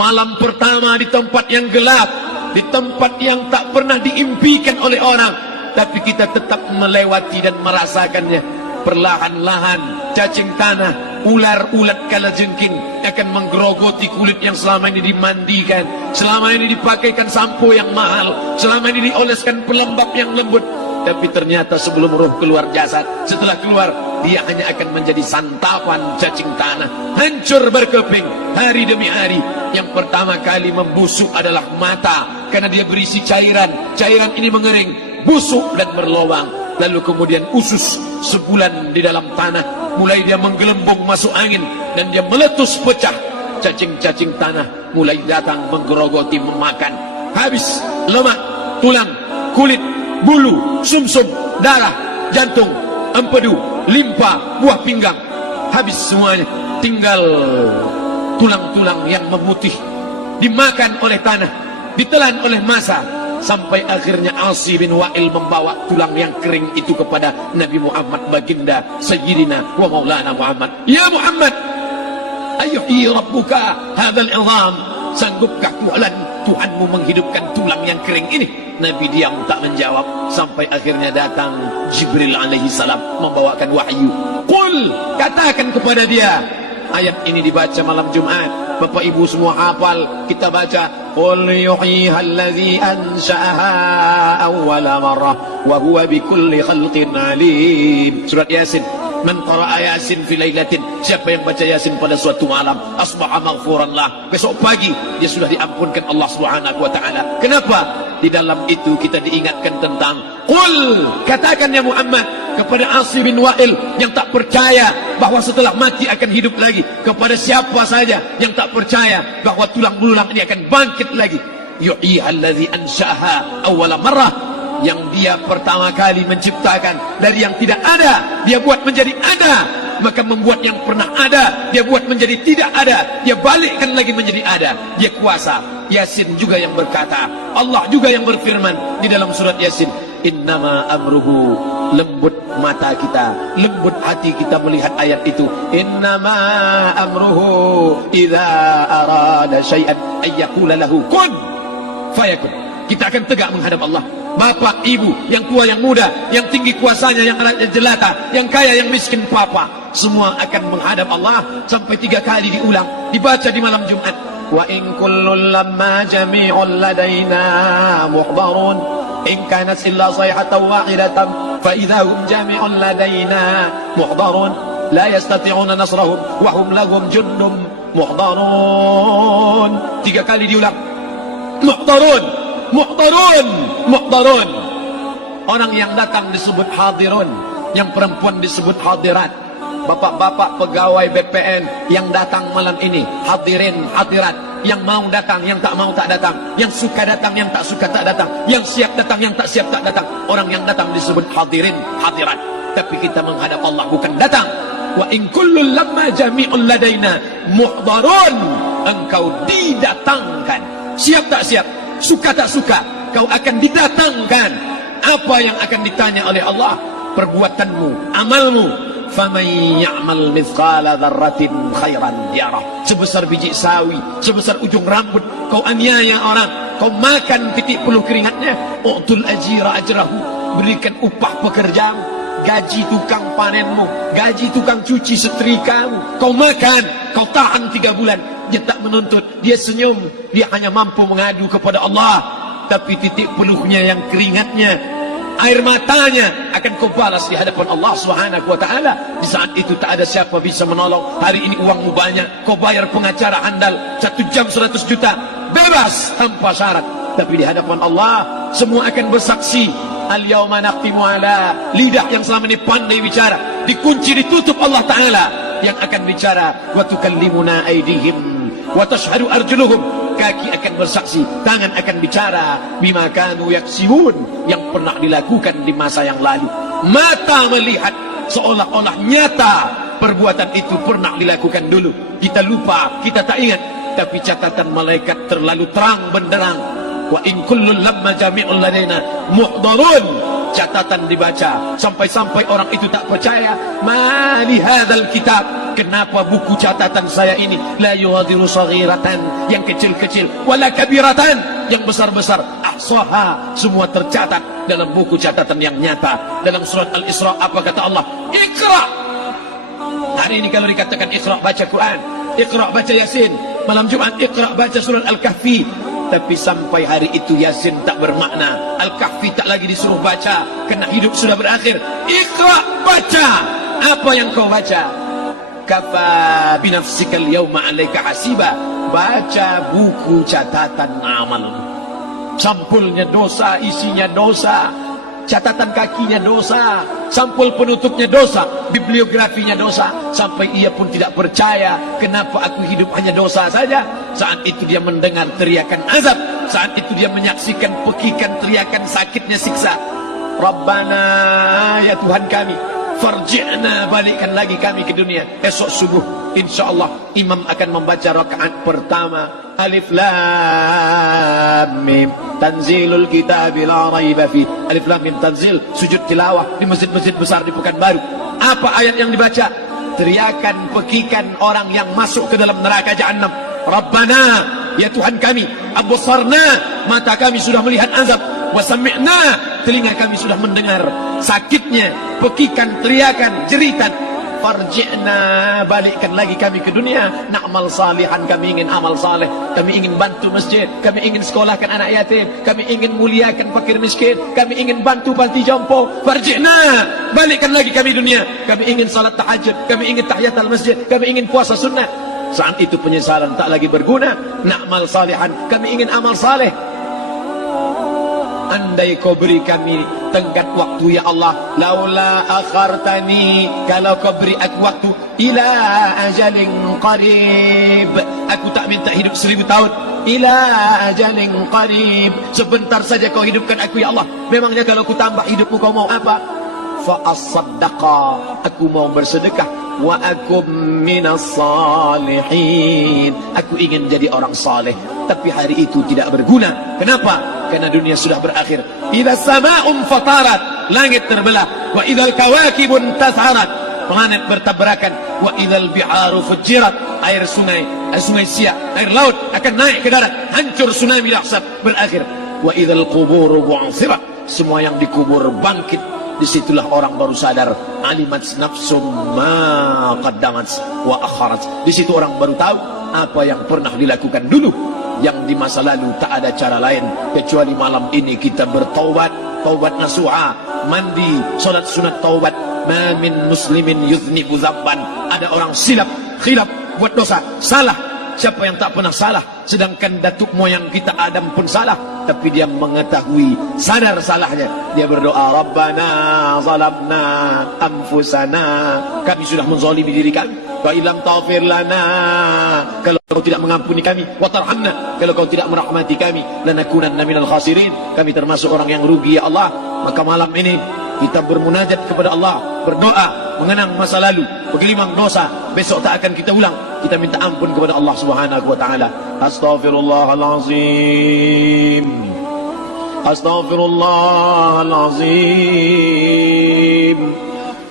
Malam pertama di tempat yang gelap, di tempat yang tak pernah diimpikan oleh orang, tapi kita tetap melewati dan merasakannya. Perlahan-lahan cacing tanah, ular-ulat kalajengking akan menggerogoti kulit yang selama ini dimandikan, selama ini dipakaikan sampo yang mahal, selama ini dioleskan pelembab yang lembut. Tapi ternyata sebelum roh keluar jasad, setelah keluar dia hanya akan menjadi santapan cacing tanah, hancur berkeping hari demi hari. Yang pertama kali membusuk adalah mata, karena dia berisi cairan. Cairan ini mengering, busuk dan berlubang. Lalu kemudian usus sebulan di dalam tanah, mulai dia menggelembung masuk angin dan dia meletus pecah. Cacing-cacing tanah mulai datang menggerogoti, memakan. Habis lemak, tulang, kulit, bulu, sumsum, darah, jantung, empedu, limpa, buah pinggang. Habis semuanya, tinggal tulang-tulang yang memutih, dimakan oleh tanah, ditelan oleh massa, sampai akhirnya Asi bin Wa'il membawa tulang yang kering itu kepada Nabi Muhammad, baginda Sayyidina wa Maulana Muhammad. Ya Muhammad, ayyuhi rabbuka hadzal izam, sanggupkah Tuhanmu menghidupkan tulang yang kering ini? Nabi diam tak menjawab, sampai akhirnya datang Jibril alaihi salam membawakan wahyu. Qul, katakan kepada dia. Ayat ini dibaca malam Jumat. Bapak Ibu semua hafal, kita baca. Qul yuhyiha allazi ansha'aha awwala marrah wa huwa bikulli khalqin alim. Surat Yasin. Man qara'a Yasin fi lailatin, siapa yang baca Yasin pada suatu malam, asbaha maghfuran lah, besok pagi dia sudah diampunkan Allah Subhanahu wa taala. Kenapa? Di dalam itu kita diingatkan tentang qul, katakan ya Muhammad kepada Asi bin Wa'il yang tak percaya bahwa setelah mati akan hidup lagi, kepada siapa saja yang tak percaya bahwa tulang belulang ini akan bangkit lagi. Yuhyiha allazi ansha'aha awwala marrah, yang dia pertama kali menciptakan dari yang tidak ada, dia buat menjadi ada. Maka membuat yang pernah ada, dia buat menjadi tidak ada, dia balikkan lagi menjadi ada. Dia kuasa. Yasin juga yang berkata, Allah juga yang berfirman di dalam surat Yasin, innama amruhu, lembut mata kita, lembut hati kita melihat ayat itu. Innama amruhu idza arada syai'an ayyaqula lahu kun fayakun. Kita akan tegak menghadap Allah. Bapak, ibu, yang tua, yang muda, yang tinggi kuasanya, yang jelata, yang kaya, yang miskin, papa, semua akan menghadap Allah. Sampai 3 kali diulang, dibaca di malam Jumat. Wa in kullun lamma jami'un ladaina muhdarun in kanat illa sayhatan wahidatan fa idza hum jami'un ladaina muhdarun la yastati'una nasrahum wa hum lahum jundum muhdarun. 3 kali diulang. Muhdarun, muhdarun, muhdarun. Orang yang datang disebut hadirun, yang perempuan disebut hadirat. Bapak-bapak pegawai BPN yang datang malam ini, hadirin, hadirat. Yang mau datang, yang tak mau tak datang, yang suka datang, yang tak suka tak datang, yang siap datang, yang tak siap tak datang. Orang yang datang disebut hadirin, hadirat. Tapi kita menghadap Allah bukan datang. Wa in kullun lamma jami'un ladaina muhdarun. Engkau didatangkan, siap tak siap, suka tak suka, kau akan didatangkan. Apa yang akan ditanya oleh Allah? Perbuatanmu, amalmu. Faman ya'mal mithqala dzarratin khairan yarah. Sebesar biji sawi, sebesar ujung rambut, kau aniaya orang, kau makan titik puluh keringatnya. U'tul ajira ajrahu, berikan upah pekerjamu, gaji tukang panenmu, gaji tukang cuci setrikamu. Kau makan, kau tahan 3 bulan. Dia tak menuntut, dia senyum, dia hanya mampu mengadu kepada Allah. Tapi titik peluhnya yang keringatnya, air matanya akan kau balas di hadapan Allah Subhanahu wa taala. Di saat itu tak ada siapa bisa menolong. Hari ini uangmu banyak, kau bayar pengacara handal 1 jam 100 juta, bebas tanpa syarat. Tapi di hadapan Allah semua akan bersaksi. Al-yawma naqtimu ala, lidah yang selama ini pandai bicara dikunci, ditutup Allah taala yang akan bicara. Wa tukallimuna aydihim wa tashhadu arjuluhum, kaki akan bersaksi, tangan akan bicara. Bima kanu yaksibun, yang pernah dilakukan di masa yang lalu. Mata melihat seolah-olah nyata perbuatan itu pernah dilakukan dulu. Kita lupa, kita tak ingat. Tapi catatan malaikat terlalu terang benderang. Wa in kullun lamma jami'un ladaina muhdarun. Catatan dibaca sampai-sampai orang itu tak percaya. Ma li hadzal kitab, kenapa buku catatan saya ini la yughadiru saghiratan, yang kecil-kecil, wala kabiratan, yang besar-besar, ahsaha, semua tercatat dalam buku catatan yang nyata. Dalam surat Al-Isra apa kata Allah? Iqra. Hari ini kalau dikatakan Iqra baca Quran, Iqra baca Yasin, malam Jumat Iqra baca surat Al-Kahfi, tapi sampai hari itu Yasin tak bermakna, Al-Kahfi tak lagi disuruh baca, kerana hidup sudah berakhir. Iqra, baca. Apa yang kau baca? Kafa binafsikal yawma alaika hasiba. Baca buku catatan amal. Sampulnya dosa, isinya dosa, catatan kakinya dosa, sampul penutupnya dosa, bibliografinya dosa. Sampai ia pun tidak percaya, kenapa aku hidup hanya dosa saja. Saat itu dia mendengar teriakan azab, saat itu dia menyaksikan pekikan teriakan sakitnya siksa. Rabbana, ya Tuhan kami, farji'na, balikkan lagi kami ke dunia. Esok subuh insyaallah imam akan membaca rakaat pertama. Alif Lam Mim, tanzilul kitab la raiba fi. Alif Lam Mim tanzil, sujud tilawah di masjid-masjid besar di Pekanbaru. Apa ayat yang dibaca? Teriakan pekikan orang yang masuk ke dalam neraka Jahannam. Rabbana, ya Tuhan kami, absarna, mata kami sudah melihat azab, wa sami'na, telinga kami sudah mendengar sakitnya pekikan teriakan jeritan. Farji'na, balikkan lagi kami ke dunia. Na'mal salihan, kami ingin amal saleh, kami ingin bantu masjid, kami ingin sekolahkan anak yatim, kami ingin muliakan fakir miskin, kami ingin bantu panti jompo. Farji'na, balikkan lagi kami dunia. Kami ingin salat tahajud, kami ingin tahiyatul masjid, kami ingin puasa sunnah. Saat itu penyesalan tak lagi berguna. Na'mal salihan, kami ingin amal saleh. Andai kau beri kami tenggat waktu ya Allah, laula akhartani, kalau kau beri aku waktu, ila ajalin qarib, aku tak minta hidup 1000 tahun, ila ajalin qarib, sebentar saja kau hidupkan aku ya Allah. Memangnya kalau ku tambah hidupmu kau mau apa? Fa as-saddaqa, aku mau bersedekah, wa akum minas salihin, aku ingin jadi orang saleh. Tapi hari itu tidak berguna. Kenapa? Karena dunia sudah berakhir. Idza sama'un fatarat, langit terbelah. Wa idzal kawakibun tatharat, planet bertabrakan. Wa idzal biharu fujirat, air sungai siak, air laut akan naik ke darat, hancur tsunami dahsyat berakhir. Wa idzal quburu bu'thirat, semua yang dikubur bangkit. Disitulah orang baru sadar, alimat nafsum ma qaddamat wa akharat. Di situ orang baru tahu apa yang pernah dilakukan dulu, yang di masa lalu tak ada cara lain kecuali malam ini kita bertaubat, taubat nasuha, mandi, salat sunat taubat. Ma min muslimin yuznibu dzamban, ada orang silap, khilaf, buat dosa, salah. Siapa yang tak pernah salah? Sedangkan datuk moyang kita Adam pun salah, tapi dia mengetahui, sadar salahnya. Dia berdoa, Rabbana zalamna anfusana, kami sudah menzalimi diri kami. Wa ilam taghfir lana, kalau kau tidak mengampuni kami, wa tarhamna, kalau kau tidak merahmati kami, lanakunanna minal khasirin, kami termasuk orang yang rugi ya Allah. Maka malam ini kita bermunajat kepada Allah, berdoa, mengenang masa lalu, bergelimang dosa, besok tak akan kita ulang. Kita minta ampun kepada Allah Subhanahu wa taala. Astaghfirullahalazim, astaghfirullahalazim,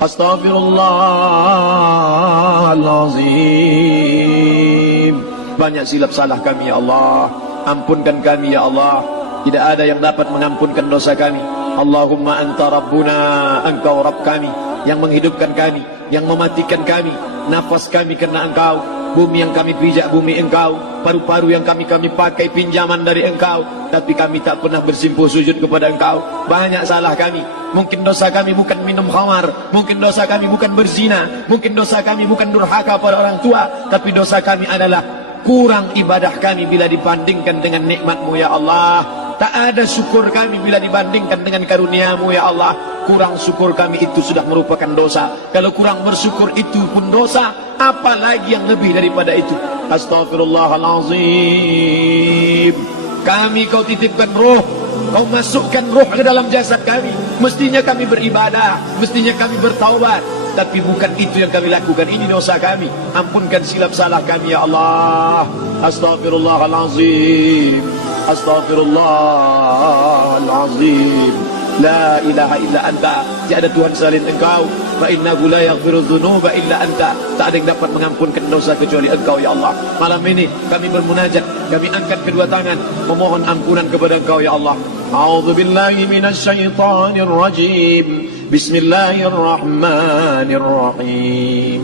astaghfirullahalazim. Banyak silap salah kami ya Allah, ampunkan kami ya Allah. Tidak ada yang dapat mengampunkan dosa kami. Allahumma anta rabbuna, engkau Rabb kami, yang menghidupkan kami, yang mematikan kami, nafas kami karena engkau, bumi yang kami pijak bumi engkau, paru-paru yang kami pakai pinjaman dari engkau, tapi kami tak pernah bersimpuh sujud kepada engkau. Banyak salah kami. Mungkin dosa kami bukan minum khamar, mungkin dosa kami bukan berzina, mungkin dosa kami bukan durhaka pada orang tua, tapi dosa kami adalah kurang ibadah kami bila dibandingkan dengan nikmat-Mu ya Allah. Tak ada syukur kami bila dibandingkan dengan karunia-Mu ya Allah. Kurang syukur kami itu sudah merupakan dosa. Kalau kurang bersyukur itu pun dosa, apalagi yang lebih daripada itu. Astaghfirullahalazim. Kami kau titipkan roh, kau masukkan roh ke dalam jasad kami. Mestinya kami beribadah, mestinya kami bertaubat, tapi bukan itu yang kami lakukan. Ini dosa kami. Ampunkan silap salah kami ya Allah. Astaghfirullahalazim, astaghfirullahalazim, La ilaha illa anta, tiada Tuhan selain Engkau. Fa innahu la yaghfiru dzunuba illa anta, tak ada yang dapat mengampunkan dosa kecuali Engkau ya Allah. Malam ini kami bermunajat, kami angkat kedua tangan memohon ampunan kepada Engkau ya Allah. A'udzu billahi minasyaitonir rajim. Bismillahirrahmanirrahim.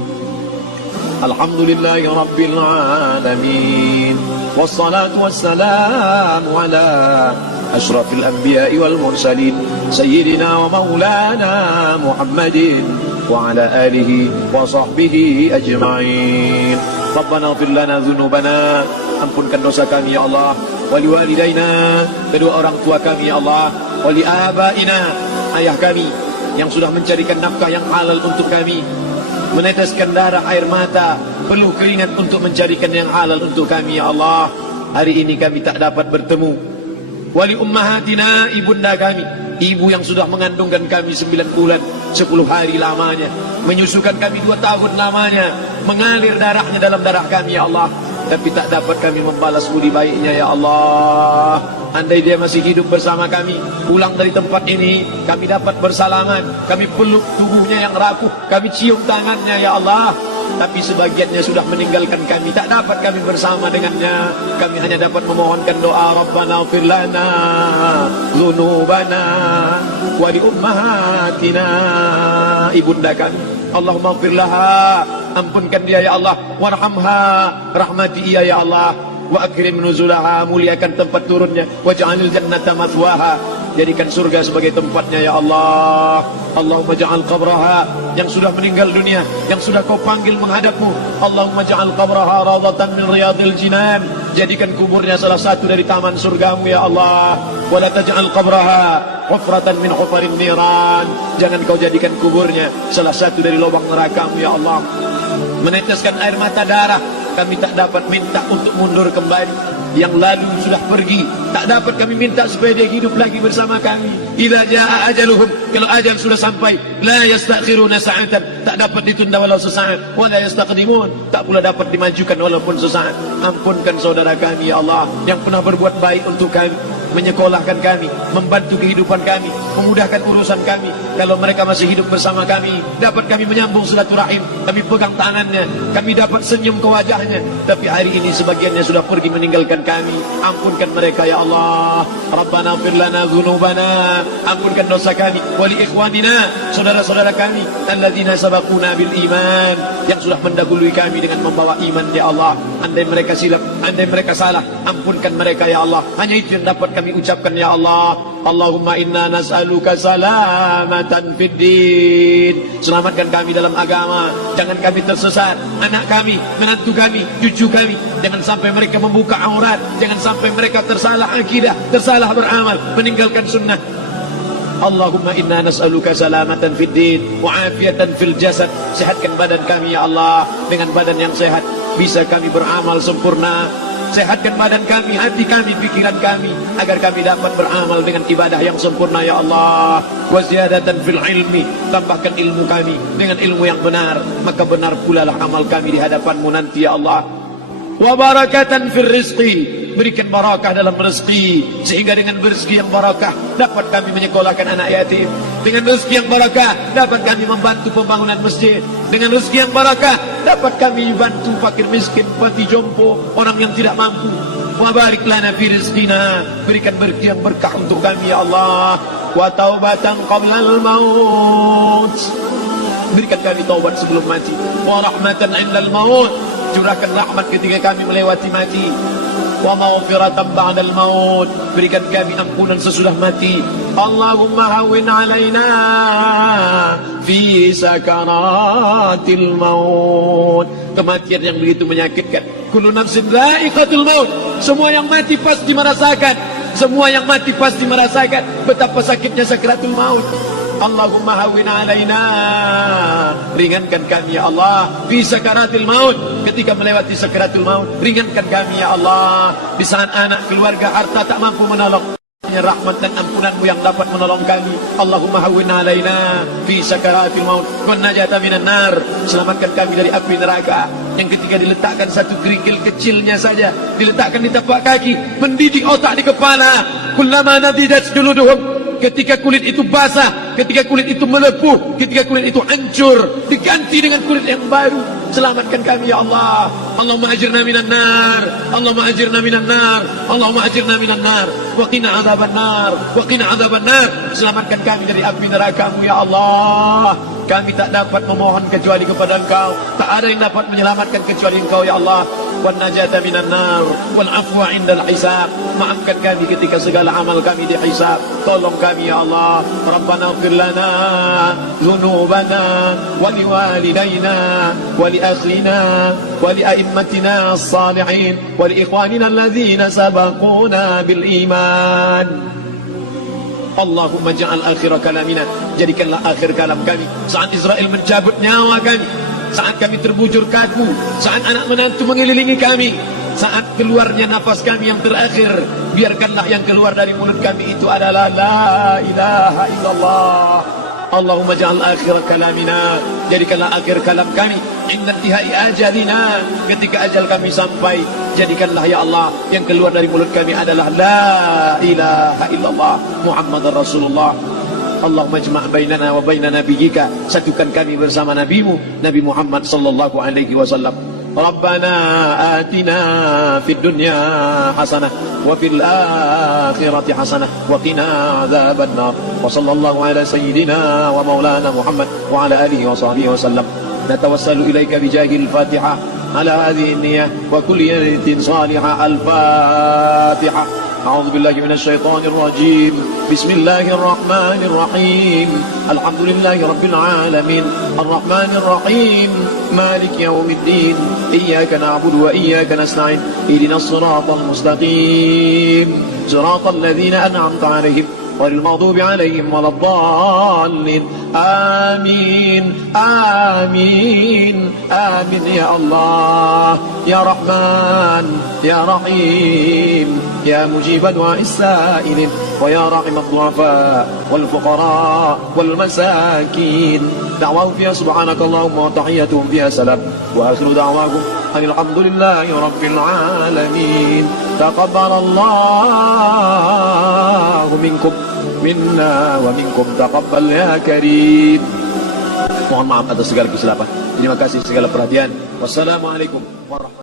Alhamdulillahi rabbil alamin. Wassalatu wassalamu ala أشرف الأنبياء والمرسلين سيدنا ومولانا محمد وعلى آله وصحبه أجمعين ربنا اغفر لنا ذنوبنا ampunkan dosa kami ya Allah, wali walidaina, kedua orang tua kami ya Allah, wali abaina, ayah kami yang sudah mencarikan nafkah yang halal untuk kami, meneteskan darah air mata, peluh keringat untuk mencarikan yang halal untuk kami ya Allah. Hari ini kami tak dapat bertemu. Wali ummahatina, ibunda kami, ibu yang sudah mengandungkan kami 9 bulan 10 hari lamanya, menyusukan kami 2 tahun lamanya, mengalir darahnya dalam darah kami ya Allah, tapi tak dapat kami membalas budi baiknya ya Allah. Andai dia masih hidup bersama kami, pulang dari tempat ini, kami dapat bersalaman, kami peluk tubuhnya yang rapuh, kami cium tangannya ya Allah. Tapi sebagiannya sudah meninggalkan kami, tak dapat kami bersama dengannya. Kami hanya dapat memohonkan doa, Rabbana ighfir lana dzunubana wa li ummahatina, ibunda kami, Allahumma ighfir laha, ampunkan dia ya Allah, warhamha, rahmati ia ya Allah, wa akrim nuzulaha, muliakan tempat turunnya, waj'alil jannata mathwaha, jadikan surga sebagai tempatnya ya Allah. Allahumma ja'al qabraha, yang sudah meninggal dunia, yang sudah kau panggil menghadapmu, Allahumma ja'al qabraha rawdatan min riyadil jinan, jadikan kuburnya salah satu dari taman surgamu ya Allah. Wa la taj'al qabraha hufratan min hufarin niran, jangan kau jadikan kuburnya salah satu dari lubang nerakamu ya Allah. Meneteskan air mata darah, kami tak dapat minta untuk mundur kembali. Yang lalu sudah pergi, tak dapat kami minta supaya dia hidup lagi bersama kami. Idza jaa ajaluhum, kalau ajal sudah sampai, la yastakhiruna sa'atan, tak dapat ditunda walau sesaat, wa la yastaqdimun, tak pula dapat dimajukan walaupun sesaat. Ampunkan saudara kami ya Allah, yang pernah berbuat baik untuk kami, menyekolahkan kami, membantu kehidupan kami, memudahkan urusan kami. Kalau mereka masih hidup bersama kami, dapat kami menyambung silaturahim, kami pegang tangannya, kami dapat senyum ke wajahnya. Tapi hari ini sebagiannya sudah pergi meninggalkan kami. Ampunkan mereka ya Allah. Rabbana ighfir lana dzunubana, ampunkan dosa kami, wali ikhwanina, saudara-saudara kami, alladzina sabaquna bil iman, yang sudah mendahului kami dengan membawa iman ya Allah. Andai mereka silap, andai mereka salah, ampunkan mereka ya Allah. Hanya itu yang dapat kami ucapkan ya Allah. Allahumma inna nas'aluka salamatan fid din, selamatkan kami dalam agama, jangan kami tersesat. Anak kami, menantu kami, cucu kami, jangan sampai mereka membuka aurat, jangan sampai mereka tersalah akidah, tersalah beramal, meninggalkan sunnah. Allahumma inna nas'aluka salamatan fid din wa afiatan fil jasad, sehatkan badan kami ya Allah, dengan badan yang sehat bisa kami beramal sempurna. Sehatkan badan kami, hati kami, pikiran kami, agar kami dapat beramal dengan ibadah yang sempurna ya Allah. Wa ziyadatan fil ilmi, tambahkan ilmu kami dengan ilmu yang benar, maka benar pula lah amal kami di hadapanmu nanti ya Allah. Wa barakatan fil rizqi, berikan barakah dalam rezeki, sehingga dengan rezeki yang barakah dapat kami menyekolahkan anak yatim. Dengan rezeki yang barakah dapat kami membantu pembangunan masjid. Dengan rezeki yang barakah dapat kami bantu fakir miskin, panti jompo, orang yang tidak mampu. Wa barik lana fi rizqina, berikan rezeki yang berkah untuk kami ya Allah. Wa taubatan qabla al-maut, berikan kami taubat sebelum mati. Wa rahmatan 'inda al-maut, curahkan rahmat ketika kami melewati mati. Wa maghfiratan ba'da al-maut, berikan kami ampunan sesudah mati. Allahumma hawwin 'alaina fi sakaratil maut, kematian yang begitu menyakitkan. Kullu nafsin dha'iqatul maut, semua yang mati pasti merasakan, semua yang mati pasti merasakan betapa sakitnya sakaratul maut. Allahumma hawwin 'alaina, ringankan kami ya Allah fi sakaratil maut, ketika melewati sakaratul maut, ringankan kami ya Allah. Di saat anak, keluarga, harta tak mampu menolong, hanya rahmat dan ampunanmu yang dapat menolong kami. Allahumma hawwin 'alaina fi sakaratil maut wan najata minan nar, selamatkan kami dari api neraka yang ketika diletakkan satu kerikil kecilnya saja, diletakkan di tapak kaki, mendidik otak di kepala. Kullama nadidat juluduhum ketika kulit itu basah, ketika kulit itu melepuh, ketika kulit itu hancur, diganti dengan kulit yang baru. Selamatkan kami ya Allah. Allahumma ajirna minan nar, Allahumma ajirna minan nar, Allahumma ajirna minan nar, wa qina adzaban nar, wa qina adzaban nar. Selamatkan kami dari api neraka-Mu ya Allah. Kami tak dapat memohon kecuali kepada Engkau. Tak ada yang dapat menyelamatkan kecuali Engkau ya Allah. Wan najata minan nar, wal afwa indal hisab. Maafkan kami ketika segala amal kami dihisab. Tolong kami ya Allah. Rabbana ighfir lana dhunubana wa liwalidayna wa li akhina wa li a'immatina as-salihin wa li ikhwanina alladhina sabaquna bil iman. Allahumma ja'al akhir kalamina, jadikanlah akhir kalam kami saat Israel mencabut nyawa kami, saat kami terbujur kaku, saat anak menantu mengelilingi kami, saat keluarnya nafas kami yang terakhir, biarkanlah yang keluar dari mulut kami itu adalah la ilaha illallah. Allahumma ja'al akhir kalamina, jadikanlah akhir kalam kami inda intihai ajalina, ketika ajal kami sampai, jadikanlah ya Allah yang keluar dari mulut kami adalah la ilaha illallah Muhammadar Rasulullah. Allahumma jma' bainana wa baina nabiyyika, satukan kami bersama nabimu Nabi Muhammad sallallahu alaihi wasallam. Rabbana atina fid dunya hasanah wa fil akhirati hasanah wa qina adzaban nar. Wa sallallahu ala sayyidina wa maulana Muhammad wa ala alihi wa sahbihi wa sallam. Natawassalu ilaika bijahil Fatihah ala hadhihi an-niyyah wa kulli niyatin salihah. Al-Fatihah. أعوذ بالله من الشيطان الرجيم. بسم الله الرحمن الرحيم. الحمد لله رب العالمين الرحمن الرحيم مالك يوم الدين إياك نعبد وإياك نستعين اهدنا الصراط المستقيم صراط الذين أنعمت عليهم غير المغضوب عليهم ولا الضالين. آمين آمين آمين يا الله يا رحمن يا رحيم يا مجيب دعاء السائلين ويا راحم الضعفاء والفقراء والمساكين. دعواهم فيها سبحانك اللهم وتحياتهم فيها سلام وآخر دعواهم أن الحمد لله رب العالمين. تقبل الله منكم minna wa minkum taqabbal ya karim. Mohon maaf atas segala kesilapan. Terima kasih segala perhatian. Wassalamualaikum warahmatullahi wabarakatuh.